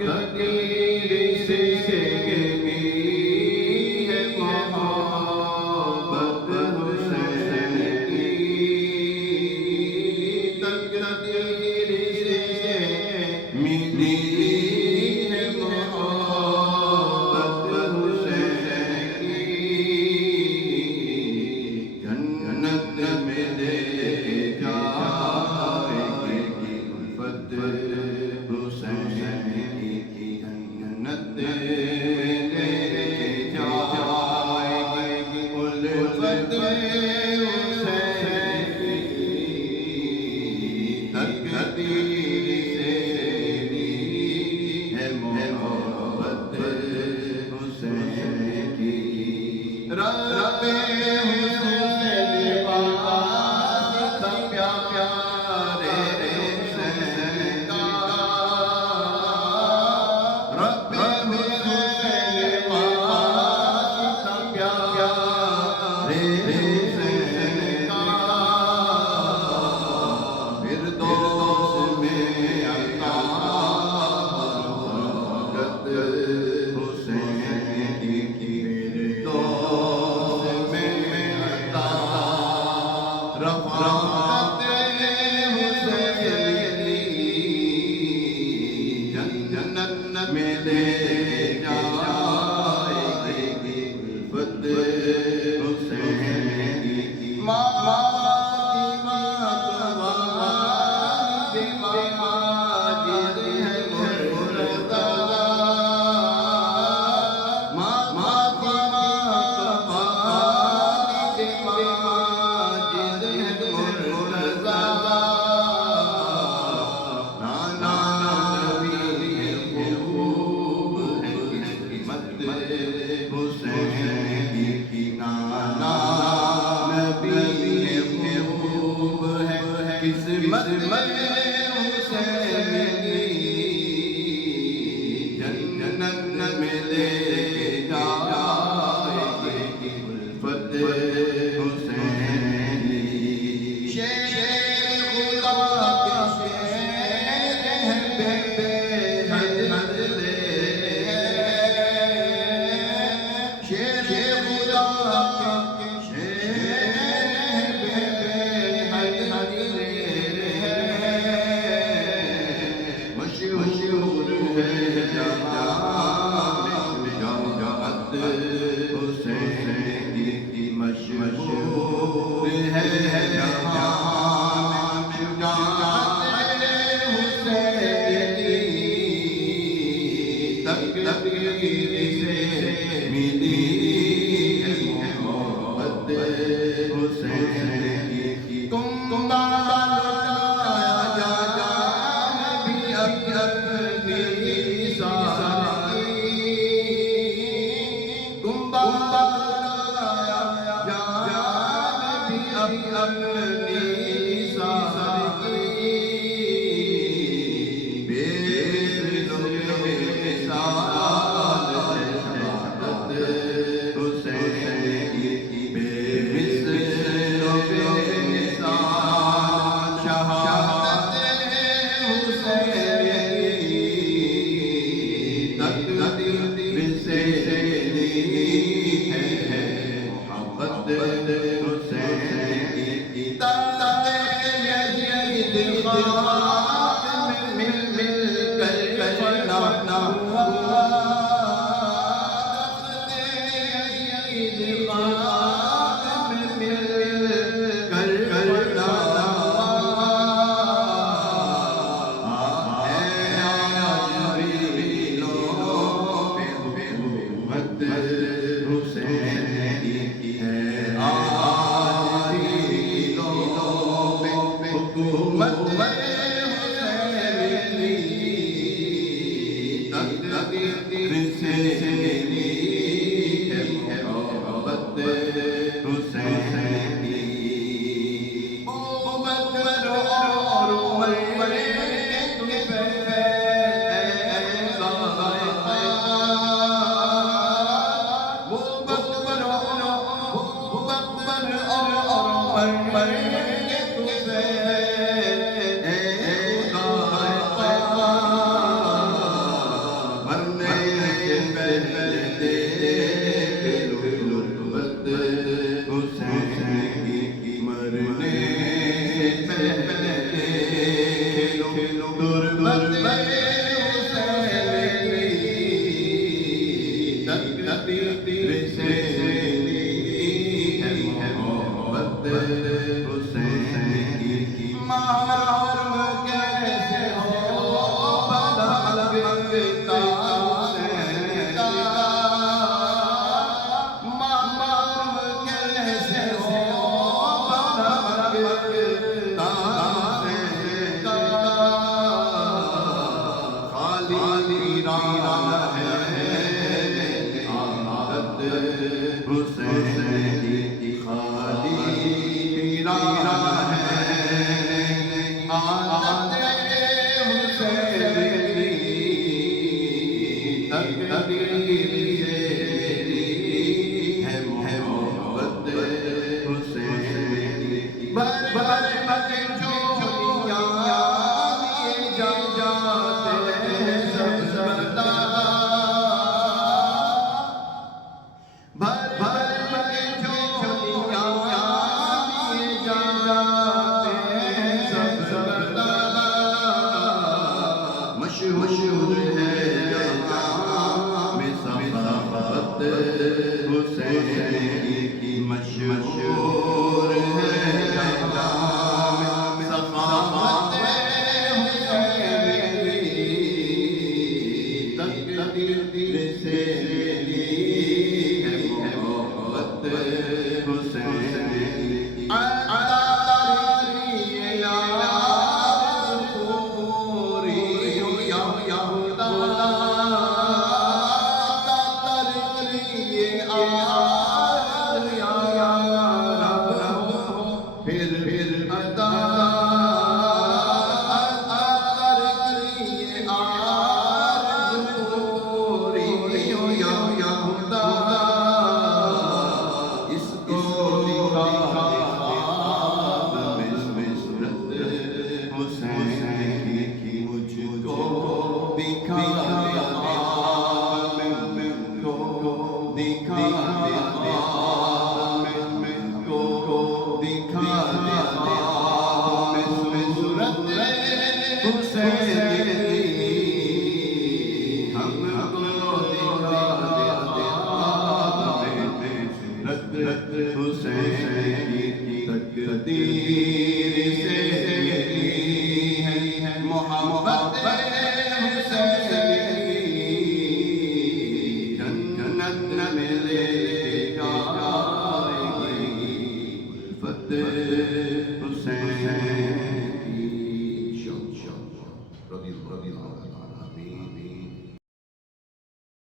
तकदीर से गिरी है मोहब्बत हुसैन की, तकदीर से मिली है मोहब्बत हुसैन की। जन्नत में ले जाएगी उल्फत हुसैन की, जन्नत में ले जाएगी उल्फत हुसैन की। तकदीर से मिली है मोहब्बत हुसैन की। रब्बे हुसैन वास्ता प्यारे हुसैन का, रब्बे हुसैन वास्ता प्यारे हुसैन का। फिरदौस में अता बरकत हुसैन की, फिरदौस में अता रफ़ात हुसैन की। जन्नत में ले जाएगी उल्फत हुसैन की। किस्मत हुसैन की, जन्नत में ले जाएगी उल्फत हुसैन की। शेर खुदा के शेर हैं बेहद ले, शेर खुदा के शेर हैं बेहद ले। मशहूर है जहां में जात हुसैन की, मशहूर है जहां में जात हुसैन की। तकदीर से मिली है मोहब्बत हुसैन की। कुंबा पीराना है आदत हुसैन की खाली पीराना है आदत हुसैन की तकदीर से है मोहब्बत हुसैन की भर भर के झोलियां लिए जाते हैं सब बता भर भर के झोलियां लिए जाते हैं सब बता मशहूर है में सफ़ावत हुसैन की मशहूर है सफ़ावत हुसैन की तकदीर से ली है मोहब्बत हुसैन की फिर अदा करिए आरज़ू पूरी या खुदा इसको दिखा में सूरत हुसैन की मुझको दिखा दिखा हुसैन की तकदीर से है मोहब्बत हुसैन की जन्नत में ले जाएगी उल्फत हुसैन